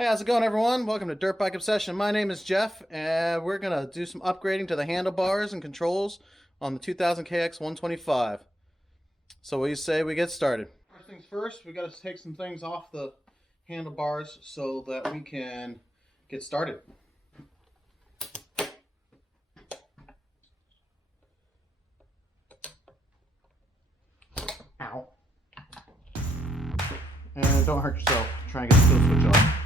Hey, how's it going, everyone? Welcome to Dirt Bike Obsession. My name is Jeff, and we're going to do some upgrading to the handlebars and controls on the 2000 KX125. So what do you say we get started? First things first, we got to take some things off the handlebars so that we can get started. Ow. And don't hurt yourself. Try and get the kill switch off.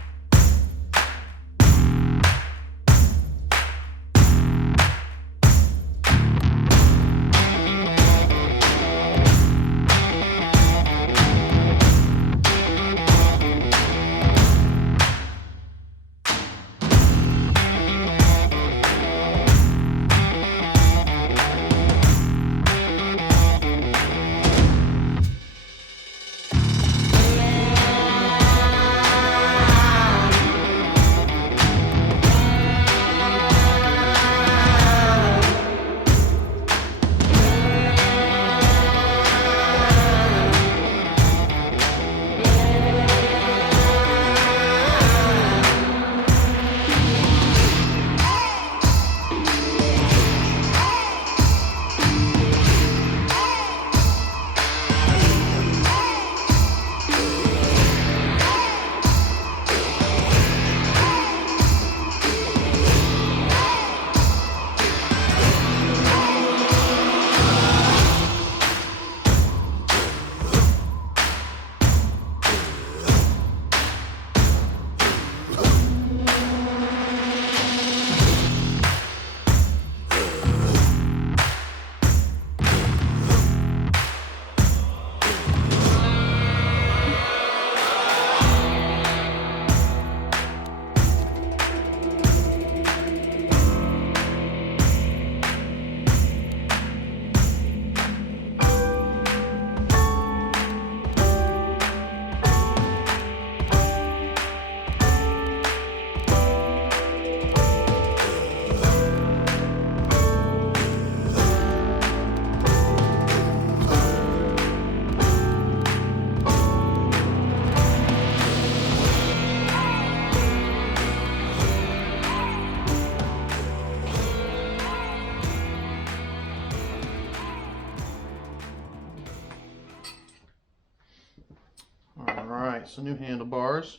Alright, so new handlebars.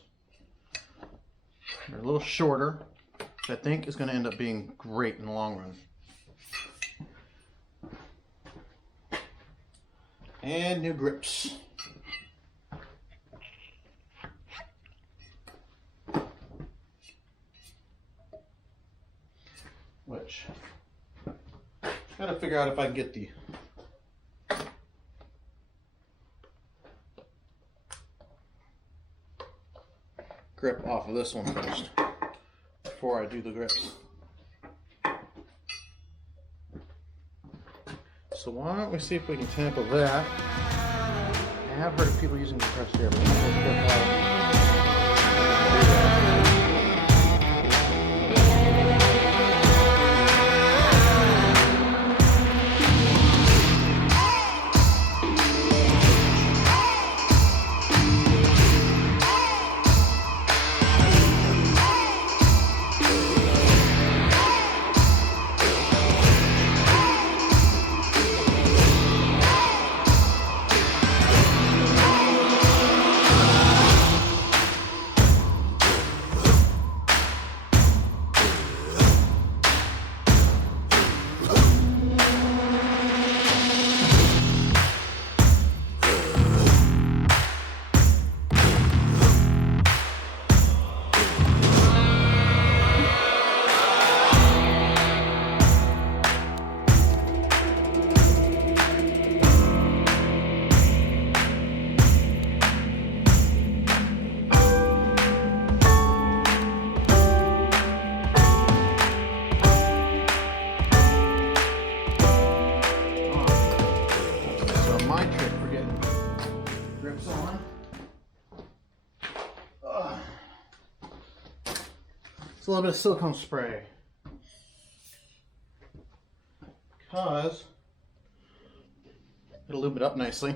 They're a little shorter, which I think is going to end up being great in the long run. And new grips. Which, gotta figure out if I can get the grip off of this one first before I do the grips. So why don't we see if we can tackle that. I have heard of people using compressed air, but I'm not really sure how. It's a little bit of silicone spray, because it'll lube it up nicely,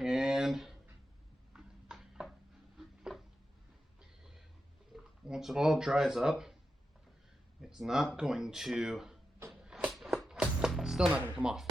and once it all dries up, it's not going to, still not going to come off.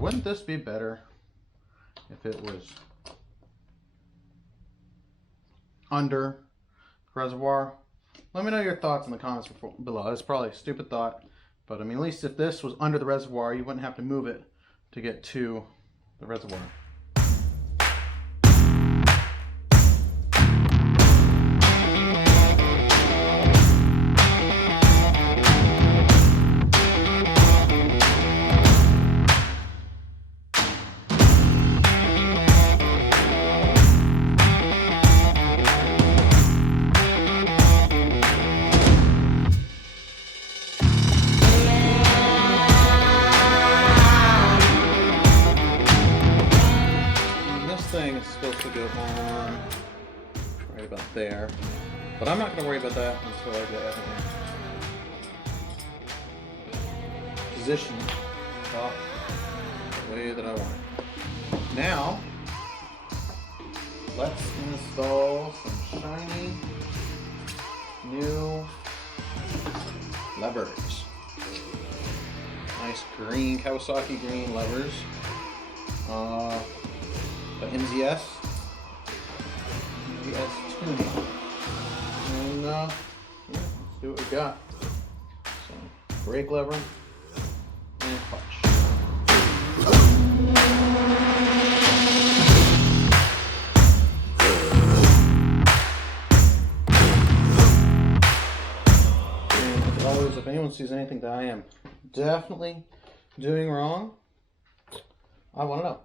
Wouldn't this be better if it was under the reservoir? Let me know your thoughts in the comments below. It's probably a stupid thought, but I mean, at least if this was under the reservoir, you wouldn't have to move it to get to the reservoir. Thing is supposed to go on right about there, but I'm not going to worry about that until I get positioned up the way that I want it. Now, let's install some shiny new levers. Nice green, Kawasaki green levers. The MZS tuning. And yeah, let's see what we got. So, brake lever and clutch. And as always, if anyone sees anything that I am definitely doing wrong, I want to know.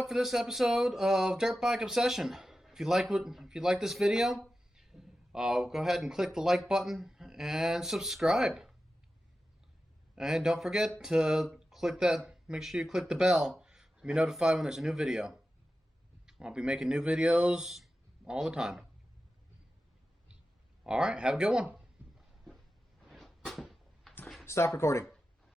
up for this episode of Dirt Bike Obsession. If you like this video, go ahead and click the like button and subscribe. And don't forget to make sure you click the bell to be notified when there's a new video. I'll be making new videos all the time. All right, have a good one. Stop recording.